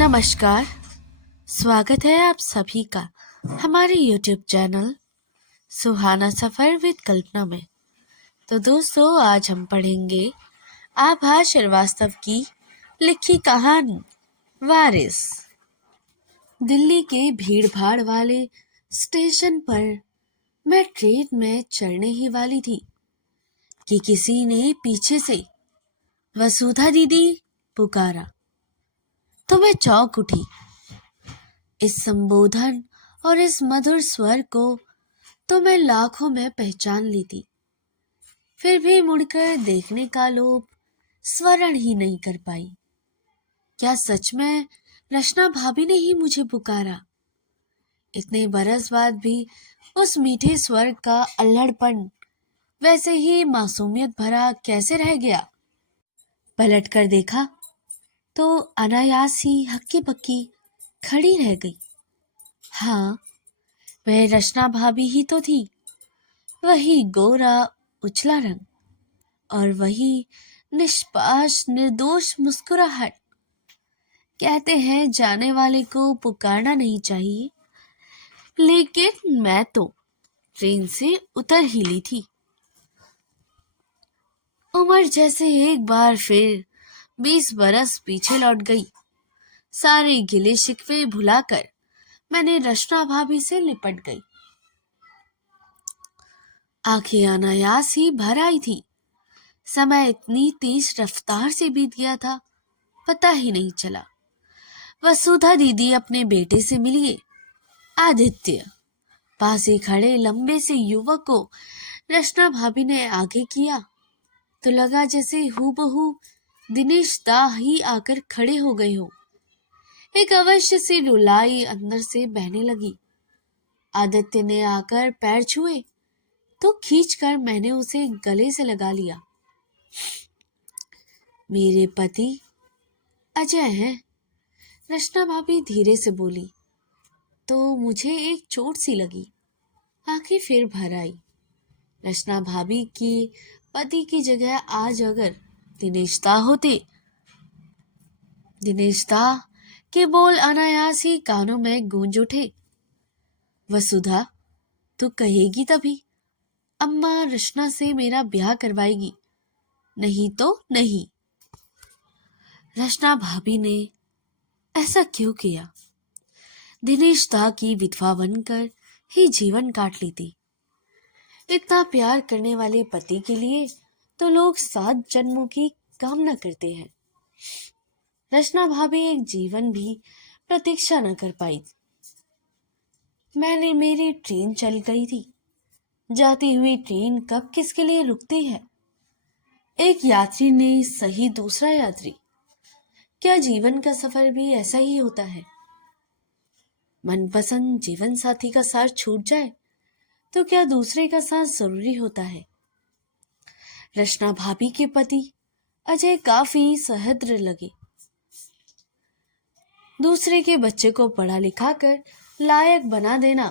नमस्कार। स्वागत है आप सभी का हमारे YouTube channel Suhana Safar with Kalpana में। तो दोस्तों, आज हम पढ़ेंगे आभा श्रीवास्तव की लिखी कहानी वारिस। दिल्ली के भीड़ भाड़ वाले स्टेशन पर मैं ट्रेन में चढ़ने ही वाली थी कि किसी ने पीछे से वसुधा दीदी पुकारा तो मैं चौंक उठी। इस संबोधन और इस मधुर स्वर को तो मैं लाखों में पहचान ली थी, फिर भी मुड़कर देखने का लोभ स्मरण ही नहीं कर पाई। क्या सच में रचना भाभी ने ही मुझे पुकारा? इतने बरस बाद भी उस मीठे स्वर का अल्हड़पन वैसे ही मासूमियत भरा कैसे रह गया? पलट कर देखा तो अनायास ही हक्की बक्की खड़ी रह गई। हाँ, वह रचना भाभी ही तो थी। वही गोरा उजला रंग और वही निष्पाश निर्दोष मुस्कुराहट। कहते हैं जाने वाले को पुकारना नहीं चाहिए, लेकिन मैं तो ट्रेन से उतर ही ली थी। उम्र जैसे एक बार फिर 20 बरस पीछे लौट गई। सारे गिले शिकवे भुलाकर मैंने रचना भाभी से लिपट गई। आंखें अनायास ही भर आई थी। समय इतनी तेज रफ्तार से बीत गया था, पता ही नहीं चला। वसुधा दीदी अपने बेटे से मिलिए आदित्य। पास ही खड़े लंबे से युवक को रचना भाभी ने आगे किया तो लगा जैसे हूबहू दिनेश दा ही आकर खड़े हो गए हो। एक अवश्य सी रुलाई अंदर से बहने लगी। आदित्य ने आकर पैर छुए तो खींचकर मैंने उसे गले से लगा लिया। मेरे पति अजय हैं, रचना भाभी धीरे से बोली। तो मुझे एक चोट सी लगी। आंखें फिर भर आई। रचना भाभी की पति की जगह आज अगर दिनेश दा होते। दिनेश दा के बोल अनायास ही कानों में गूंज उठे। वसुधा, तू कहेगी तभी अम्मा रचना से मेरा ब्याह करवाएगी, नहीं तो नहीं। रचना भाभी ने ऐसा क्यों किया? दिनेश दा की विधवा बनकर ही जीवन काट लेती। इतना प्यार करने वाले पति के लिए तो लोग 7 जन्मों की कामना करते हैं। रचना भाभी एक जीवन भी प्रतीक्षा न कर पाई। मेरी ट्रेन चल गई थी। जाती हुई ट्रेन कब किसके लिए रुकती है? एक यात्री ने सही दूसरा यात्री। क्या जीवन का सफर भी ऐसा ही होता है? मनपसंद जीवन साथी का साथ छूट जाए तो क्या दूसरे का साथ जरूरी होता है? रचना भाभी के पति अजय काफी सहृदय लगे। दूसरे के बच्चे को पढ़ा लिखा कर लायक बना देना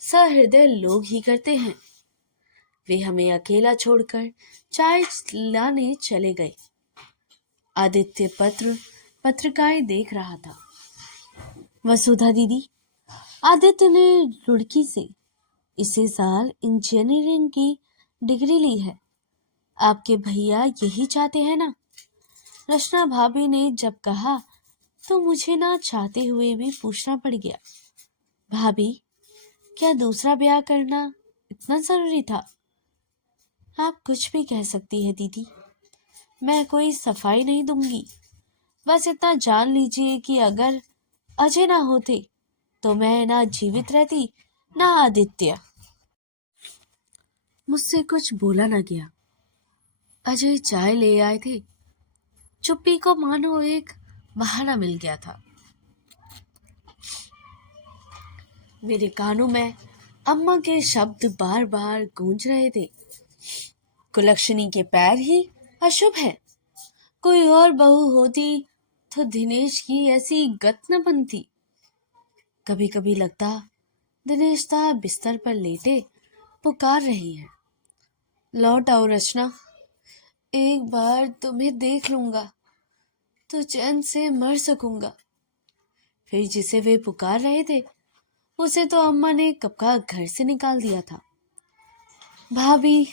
सहृदय लोग ही करते हैं। वे हमें अकेला छोड़कर चाय लाने चले गए। आदित्य पत्रिकाएं देख रहा था। वसुधा दीदी, आदित्य ने रुड़की से इसी साल इंजीनियरिंग की डिग्री ली है। आपके भैया यही चाहते हैं ना? रचना भाभी ने जब कहा तो मुझे ना चाहते हुए भी पूछना पड़ गया। भाभी, क्या दूसरा ब्याह करना इतना जरूरी था? आप कुछ भी कह सकती है दीदी, मैं कोई सफाई नहीं दूंगी। बस इतना जान लीजिए कि अगर अजय ना होते तो मैं ना जीवित रहती ना आदित्य। मुझसे कुछ बोला ना गया। अजय चाय ले आए थे। चुप्पी को मानो एक बहाना मिल गया था। मेरे कानों में अम्मा के शब्द बार बार गूंज रहे थे। कुलक्षणी के पैर ही अशुभ है। कोई और बहू होती तो दिनेश की ऐसी गत न बनती। कभी कभी लगता दिनेश दा बिस्तर पर लेटे पुकार रही है, लौट आओ रचना, एक बार तुम्हें देख लूंगा तो चैन से मर सकूंगा। फिर जिसे वे पुकार रहे थे उसे तो अम्मा ने कब का घर से निकाल दिया था। भाभी,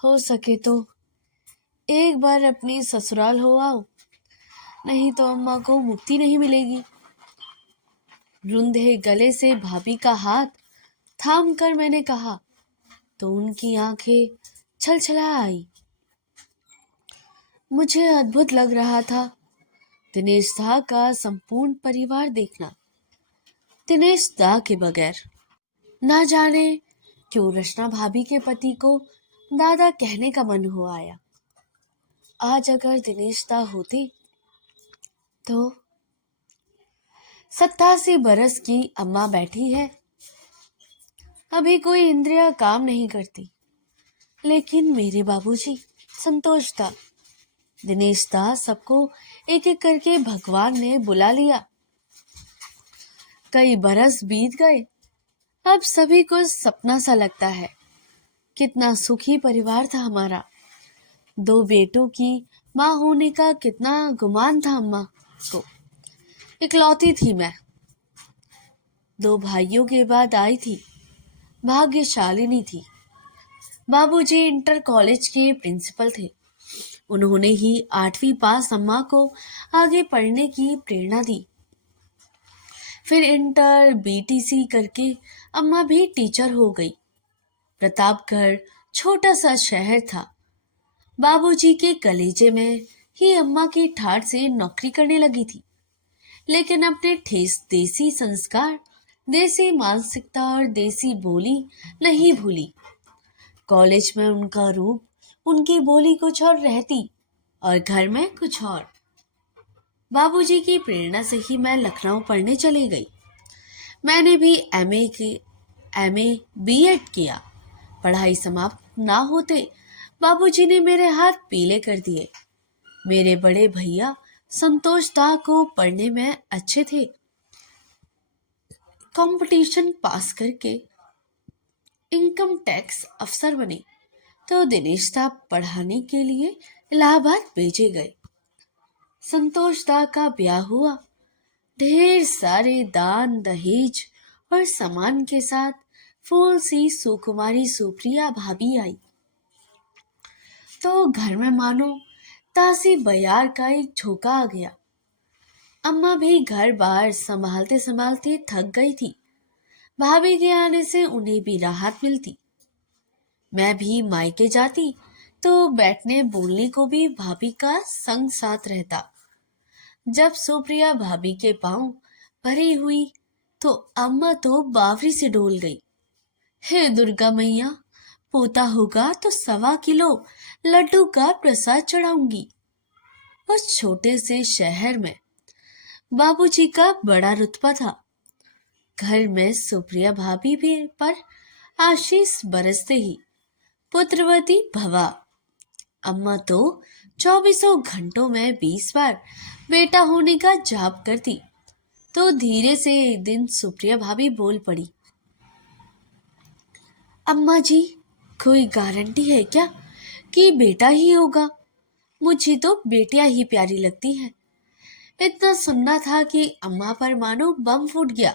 हो सके तो एक बार अपनी ससुराल हो आओ, नहीं तो अम्मा को मुक्ति नहीं मिलेगी। रुंधे गले से भाभी का हाथ थाम कर मैंने कहा तो उनकी आंखें छलछला आई। मुझे अद्भुत लग रहा था दिनेश दा का संपूर्ण परिवार देखना। दिनेश दा के बगैर ना जाने क्यों रचना भाभी के पति को दादा कहने का मन हो आया। आज अगर दिनेश दा होते तो 87 बरस की अम्मा बैठी है, अभी कोई इंद्रियां काम नहीं करती, लेकिन मेरे बाबूजी संतोष दा, दिनेश दा सबको एक एक करके भगवान ने बुला लिया। कई बरस बीत गए, अब सभी को सपना सा लगता है। कितना सुखी परिवार था हमारा। 2 बेटों की माँ होने का कितना गुमान था अम्मा को। इकलौती थी मैं। 2 भाइयों के बाद आई थी, भाग्यशालिनी थी। बाबूजी इंटर कॉलेज के प्रिंसिपल थे। उन्होंने ही 8वीं पास अम्मा को आगे पढ़ने की प्रेरणा दी। फिर इंटर बीटीसी करके अम्मा भी टीचर हो गई। प्रतापगढ़ छोटा सा शहर था। बाबूजी के कलेजे में ही अम्मा की ठाठ से नौकरी करने लगी थी, लेकिन अपने ठेस देसी संस्कार, देसी मानसिकता और देसी बोली नहीं भूली। कॉलेज में उनका रूप, उनकी बोली कुछ और रहती और घर में कुछ और। बाबूजी की प्रेरणा से ही मैं लखनऊ पढ़ने चली गई। मैंने भी एमए बीएड किया। पढ़ाई समाप्त ना होते बाबूजी ने मेरे हाथ पीले कर दिए। मेरे बड़े भैया संतोष दा को पढ़ने में अच्छे थे। कंपटीशन पास करके इनकम टैक्स अफसर बने तो दिनेश दा पढ़ाने के लिए इलाहाबाद भेजे गए। संतोष दा का ब्याह हुआ। ढेर सारे दान दहेज और सामान के साथ फूल सी सुकुमारी सुप्रिया भाभी आई तो घर में मानो तासी बयार का एक झोंका आ गया। अम्मा भी घर बार संभालते संभालते थक गई थी। भाभी के आने से उन्हें भी राहत मिलती। मैं भी मायके जाती तो बैठने बोलने को भी भाभी का संग साथ रहता। जब सुप्रिया भाभी के पांव भरी हुई तो अम्मा तो बावरी से डोल गई। हे दुर्गा मैया, पोता होगा तो 1.25 किलो लड्डू का प्रसाद चढ़ाऊंगी। उस छोटे से शहर में बाबूजी का बड़ा रुतबा था। घर में सुप्रिया भाभी भी पर आशीष बरसते ही पुत्रवती भवा। अम्मा तो 24 घंटों में 20 बार बेटा होने का जाप करती तो धीरे से एक दिन सुप्रिया भाभी बोल पड़ी, अम्मा जी, कोई गारंटी है क्या कि बेटा ही होगा? मुझे तो बेटियां ही प्यारी लगती हैं। इतना सुनना था कि अम्मा पर मानो बम फूट गया।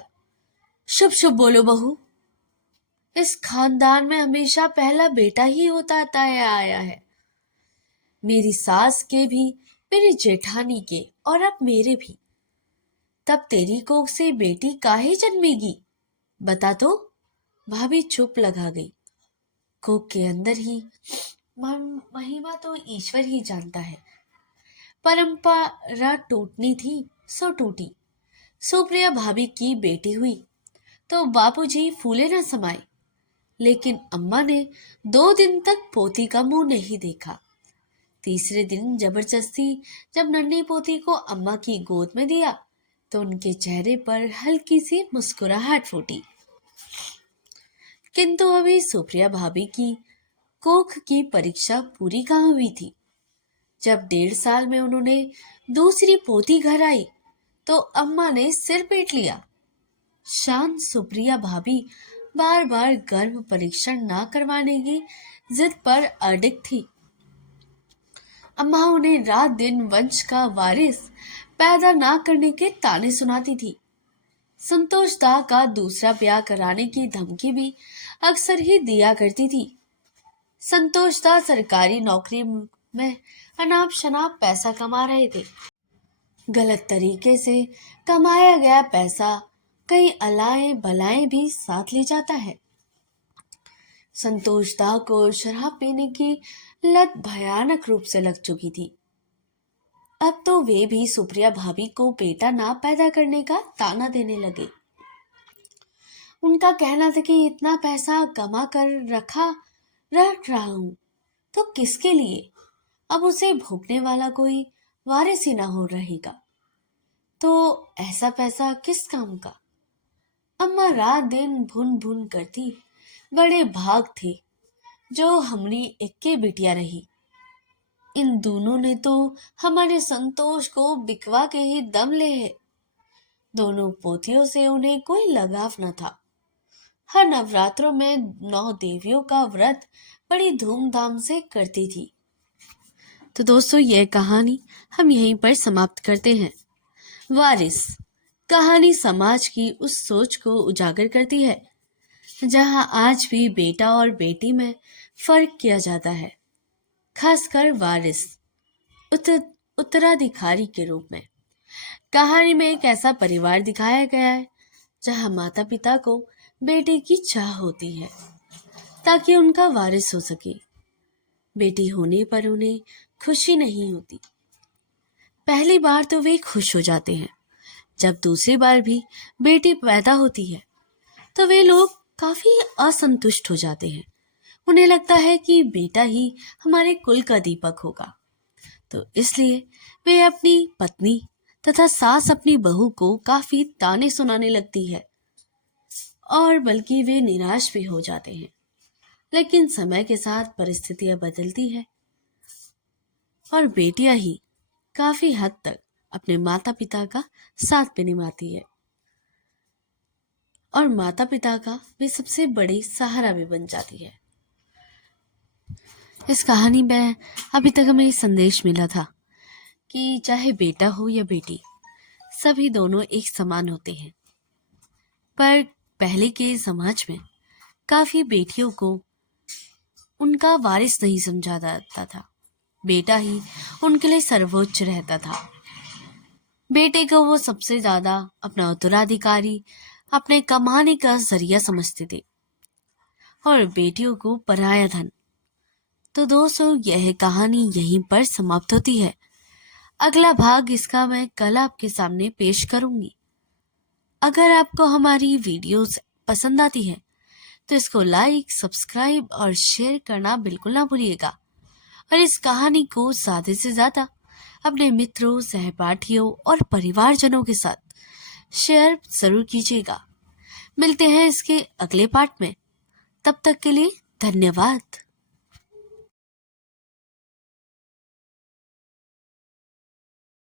शुभ शुभ बोलो बहू। इस खानदान में हमेशा पहला बेटा ही होता आया है। मेरी सास के भी, मेरी जेठानी के और अब मेरे भी। तब तेरी कोख से बेटी काहे जन्मेगी? बता तो। भाभी चुप लगा गई। कोख के अंदर ही महिमा तो ईश्वर ही जानता है। परंपरा टूटनी थी सो टूटी। सुप्रिया भाभी की बेटी हुई तो बाबूजी फूले न समाये, लेकिन अम्मा ने 2 दिन तक पोती का मुंह नहीं देखा। तीसरे दिन जबरदस्ती जब नन्ही पोती को अम्मा की गोद में दिया तो उनके चेहरे पर हल्की सी मुस्कुराहट फूटी। किंतु अभी सुप्रिया भाभी की कोख की परीक्षा पूरी कहाँ हुई थी। जब 1.5 साल में उन्होंने दूसरी पोती घर आई तो अम्मा ने सिर पीट लिया। शांत सुप्रिया भाभी बार बार गर्भ परीक्षण ना करवाने की जिद पर अडिग थी। अम्मा उन्हें रात दिन वंश का वारिस पैदा ना करने के ताने सुनाती थी। संतोष दा का दूसरा ब्याह कराने की धमकी भी अक्सर ही दिया करती थी। संतोष दा सरकारी नौकरी में अनाप शनाप पैसा कमा रहे थे। गलत तरीके से कमाया गया पैसा कई अलाएं बलाएं भी साथ ले जाता है। संतोष दा को शराब पीने की लत भयानक रूप से लग चुकी थी। अब तो वे भी सुप्रिया भाभी को बेटा ना पैदा करने का ताना देने लगे। उनका कहना था कि इतना पैसा कमा कर रख रहा हूं तो किसके लिए, अब उसे भोगने वाला कोई वारिस ही ना हो रहेगा तो ऐसा पैसा किस काम का। अम्मा रात दिन भुन भुन करती, बड़े भाग थे जो हमरी इक्के बिटिया रही। इन दोनों ने तो हमारे संतोष को बिकवा के ही दम ले है। दोनों पोतियों से उन्हें कोई लगाव न था। हर नवरात्रों में 9 देवियों का व्रत बड़ी धूमधाम से करती थी। तो दोस्तों, यह कहानी हम यहीं पर समाप्त करते हैं। वारिस कहानी समाज की उस सोच को उजागर करती है जहां आज भी बेटा और बेटी में फर्क किया जाता है, खासकर वारिस उत्तराधिकारी के रूप में। कहानी में एक ऐसा परिवार दिखाया गया है जहां माता पिता को बेटे की चाह होती है ताकि उनका वारिस हो सके। बेटी होने पर उन्हें खुशी नहीं होती। पहली बार तो वे खुश हो जाते हैं, जब दूसरी बार भी बेटी पैदा होती है तो वे लोग काफी असंतुष्ट हो जाते हैं। उन्हें लगता है कि बेटा ही हमारे कुल का दीपक होगा, तो इसलिए वे अपनी पत्नी तथा सास अपनी बहू को काफी ताने सुनाने लगती है और बल्कि वे निराश भी हो जाते हैं। लेकिन समय के साथ परिस्थितियां बदलती है और बेटियां ही काफी हद तक अपने माता पिता का साथ भी निभाती है और माता पिता का भी सबसे बड़ी सहारा भी बन जाती है। इस कहानी में अभी तक हमें संदेश मिला था कि चाहे बेटा हो या बेटी, सभी दोनों एक समान होते हैं। पर पहले के समाज में काफी बेटियों को उनका वारिस नहीं समझा जाता था। बेटा ही उनके लिए सर्वोच्च रहता था। बेटे को वो सबसे ज्यादा अपना उत्तराधिकारी, अपने कमाने का जरिया समझते थे और बेटियों को पराया धन। तो दोस्तों, यह कहानी यहीं पर समाप्त होती है। अगला भाग इसका मैं कल आपके सामने पेश करूंगी। अगर आपको हमारी वीडियोस पसंद आती है तो इसको लाइक, सब्सक्राइब और शेयर करना बिल्कुल ना भूलिएगा और इस कहानी को ज्यादा से ज्यादा अपने मित्रों, सहपाठियों और परिवारजनों के साथ शेयर जरूर कीजिएगा। मिलते हैं इसके अगले पार्ट में। तब तक के लिए धन्यवाद।